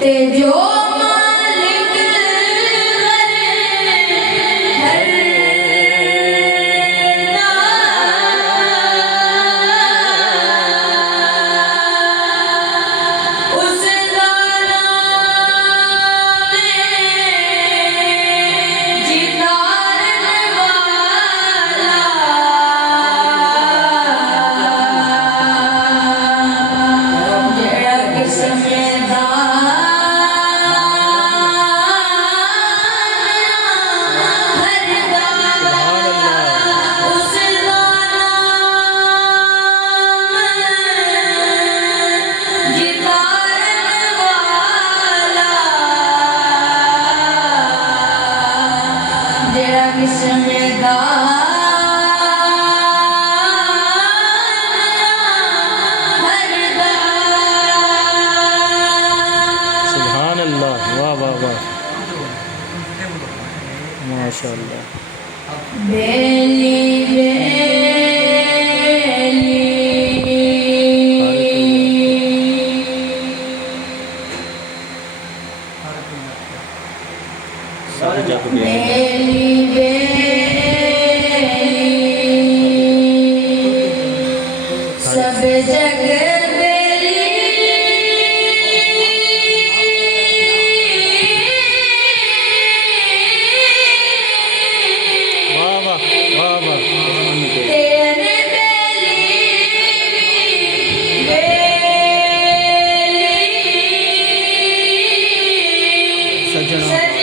ते जो मालिक हर उस गाना में जितारने वाला जड़ा किस्म दा सुभान अल्लाह। वाह वाह वाह, माशाअल्लाह। बेली सब जग बेली वाह वाह वाह वाह। तेरे बेली सजना